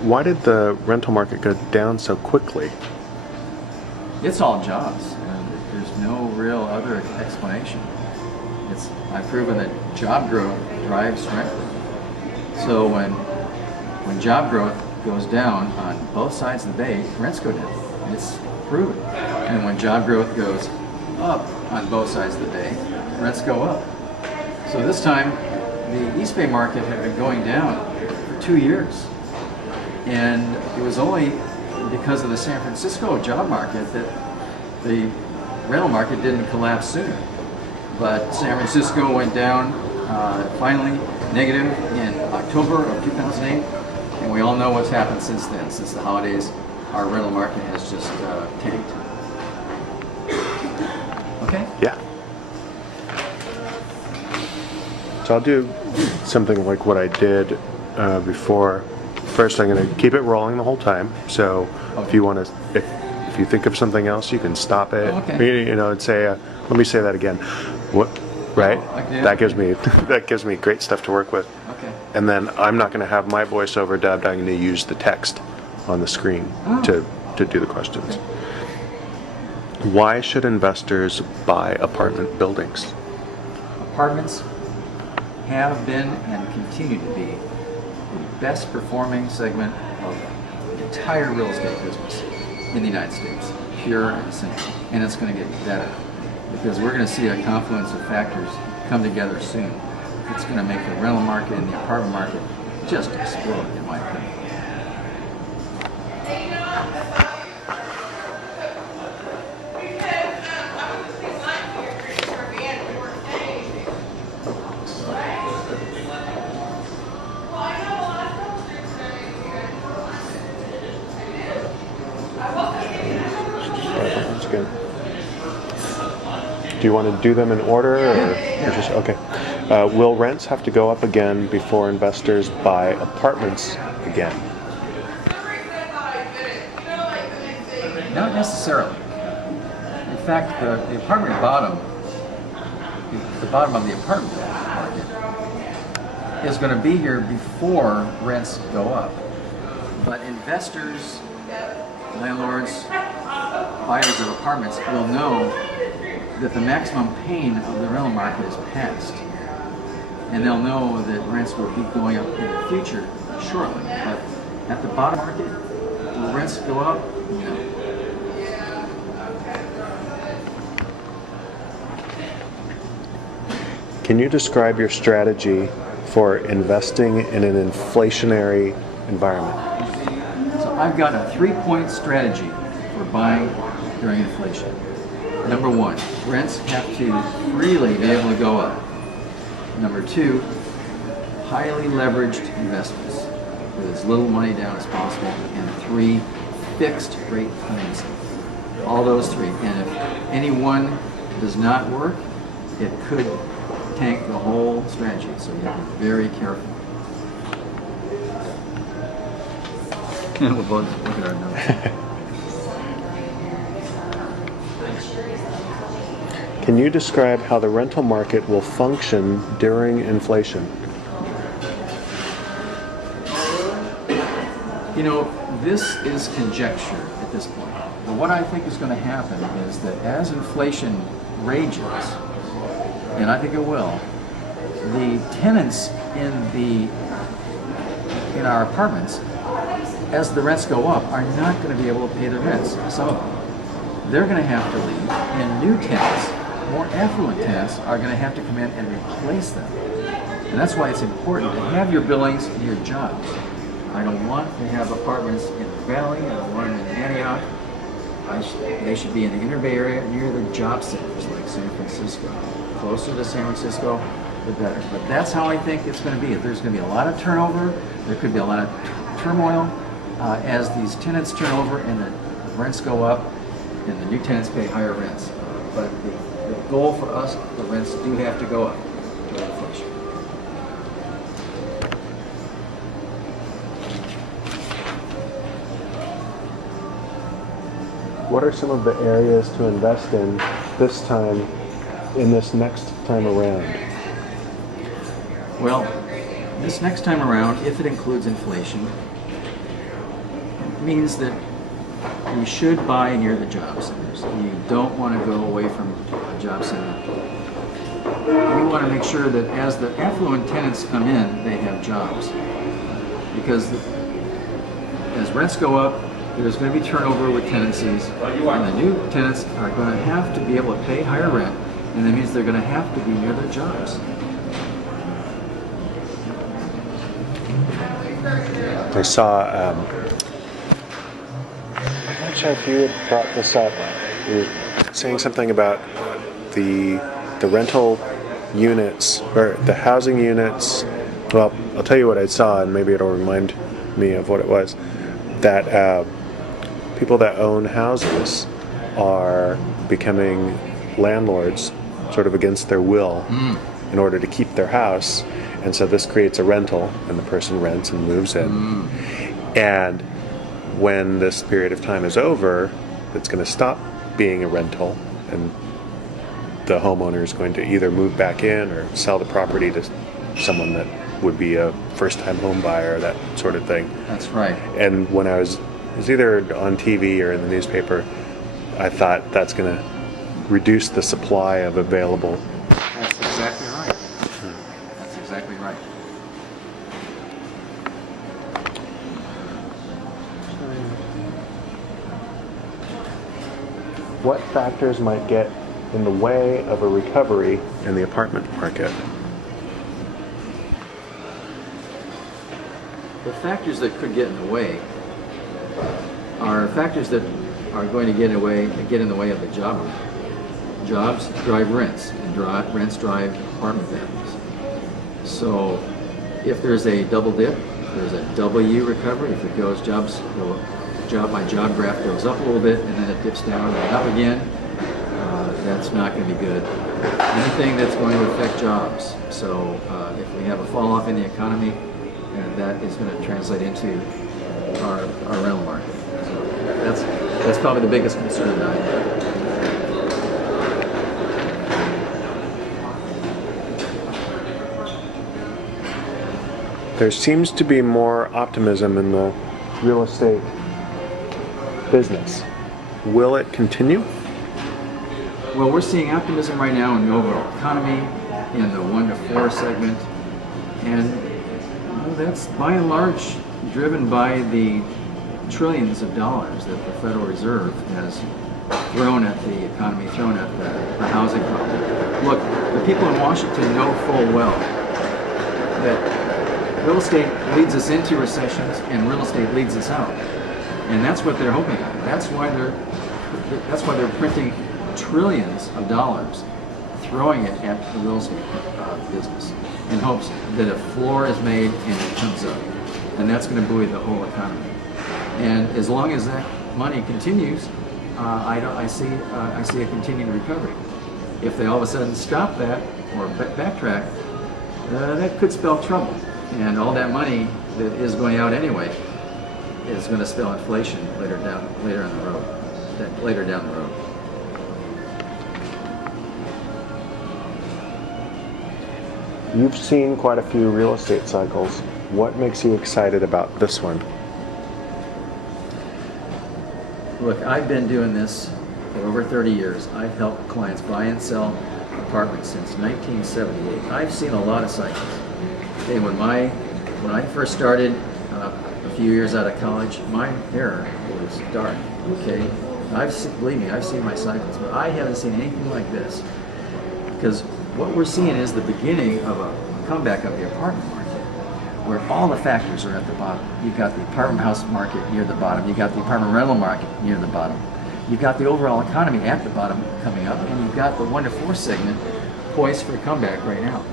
Why did the rental market go down so quickly? It's all jobs. There's no real other explanation. I've proven that job growth drives rent growth. So when job growth goes down on both sides of the bay, rents go down. It's proven. And when job growth goes up on both sides of the bay, rents go up. So this time, the East Bay market had been going down for 2 years. And it was only because of the San Francisco job market that the rental market didn't collapse sooner. But San Francisco went down finally negative in October of 2008, and we all know what's happened since then. Since the holidays, our rental market has just tanked. Okay? Yeah. So I'll do something like what I did before. First, I'm going to keep it rolling the whole time. So if you want to, if you think of something else, you can stop it. Oh, okay. You know, and say, let me say that again. What? Right? Okay. That gives me great stuff to work with. Okay. And then I'm not going to have my voiceover dubbed. I'm going to use the text on the screen to do the questions. Okay. Why should investors buy apartment buildings? Apartments have been and continue to be the best performing segment of the entire real estate business in the United States, pure and simple. And it's going to get better because we're going to see a confluence of factors come together soon. It's going to make the rental market and the apartment market just explode, in my opinion. That's good. Do you want to do them in order, or just okay? Will rents have to go up again before investors buy apartments again? Not necessarily. In fact, the apartment bottom, the bottom of the apartment market, is going to be here before rents go up. But investors, landlords, buyers of apartments will know that the maximum pain of the rental market is past. And they'll know that rents will be going up in the future shortly. But at the bottom market, will rents go up? No. Can you describe your strategy for investing in an inflationary environment? So I've got a 3-point strategy for buying during inflation. Number 1, rents have to freely be able to go up. Number 2, highly leveraged investments with as little money down as possible. And 3, fixed rate financing. All those 3. And if any one does not work, it could tank the whole strategy. So you have to be very careful. We'll both look at our notes. Can you describe how the rental market will function during inflation? You know, this is conjecture at this point. But what I think is going to happen is that as inflation rages, and I think it will, the tenants in our apartments, as the rents go up, are not going to be able to pay the rents. Some of them. They're going to have to leave, and new tenants, more affluent tenants, are going to have to come in and replace them. And that's why it's important to have your buildings near jobs. I don't want to have apartments in the Valley, I don't want them in Antioch. They should be in the Inner Bay area near the job centers like San Francisco. Closer to San Francisco, the better. But that's how I think it's going to be. There's going to be a lot of turnover, there could be a lot of turmoil as these tenants turn over and the rents go up and the new tenants pay higher rents. But the goal for us, the rents do have to go up to inflation. What are some of the areas to invest in this time, in this next time around? Well, this next time around, if it includes inflation, means that you should buy near the job centers. You don't want to go away from a job center. You want to make sure that as the affluent tenants come in, they have jobs. Because as rents go up, there's going to be turnover with tenancies, and the new tenants are going to have to be able to pay higher rent, and that means they're going to have to be near their jobs. I saw, I'm not sure if you had brought this up. You were saying something about the rental units, or the housing units. Well, I'll tell you what I saw, and maybe it'll remind me of what it was. That people that own houses are becoming landlords sort of against their will in order to keep their house. And so this creates a rental, and the person rents and moves in. And when this period of time is over, it's going to stop being a rental, and the homeowner is going to either move back in or sell the property to someone that would be a first-time home buyer, that sort of thing. That's right. And when it was either on TV or in the newspaper, I thought that's going to reduce the supply of available. That's exactly right. That's exactly right. What factors might get in the way of a recovery in the apartment market? The factors that could get in the way are factors that are going to get in the way of the job market. Jobs drive rents, and rents drive apartment values. So if there's a double dip, there's a W recovery. If it goes my job graph goes up a little bit and then it dips down and up again, that's not going to be good. Anything that's going to affect jobs. So if we have a fall off in the economy, that is going to translate into our rental market. So that's probably the biggest concern that I have. There seems to be more optimism in the real estate business. Will it continue? Well, we're seeing optimism right now in the overall economy, in the 1 to 4 segment, and that's by and large driven by the trillions of dollars that the Federal Reserve has thrown at the economy, thrown at the housing problem. Look, the people in Washington know full well that real estate leads us into recessions and real estate leads us out. And that's what they're hoping at. That's why they're printing trillions of dollars, throwing it at the real estate business in hopes that a floor is made and it comes up. And that's going to buoy the whole economy. And as long as that money continues, I see a continued recovery. If they all of a sudden stop that or backtrack, that could spell trouble. And all that money that is going out anyway is going to spell inflation later down the road. You've seen quite a few real estate cycles. What makes you excited about this one? Look, I've been doing this for over 30 years. I've helped clients buy and sell apartments since 1978. I've seen a lot of cycles. Okay, when I first started a few years out of college, my hair was dark. Okay, believe me, I've seen my cycles, but I haven't seen anything like this. Because what we're seeing is the beginning of a comeback of the apartment market, where all the factors are at the bottom. You've got the apartment house market near the bottom. You've got the apartment rental market near the bottom. You've got the overall economy at the bottom coming up, and you've got the 1 to 4 segment poised for a comeback right now.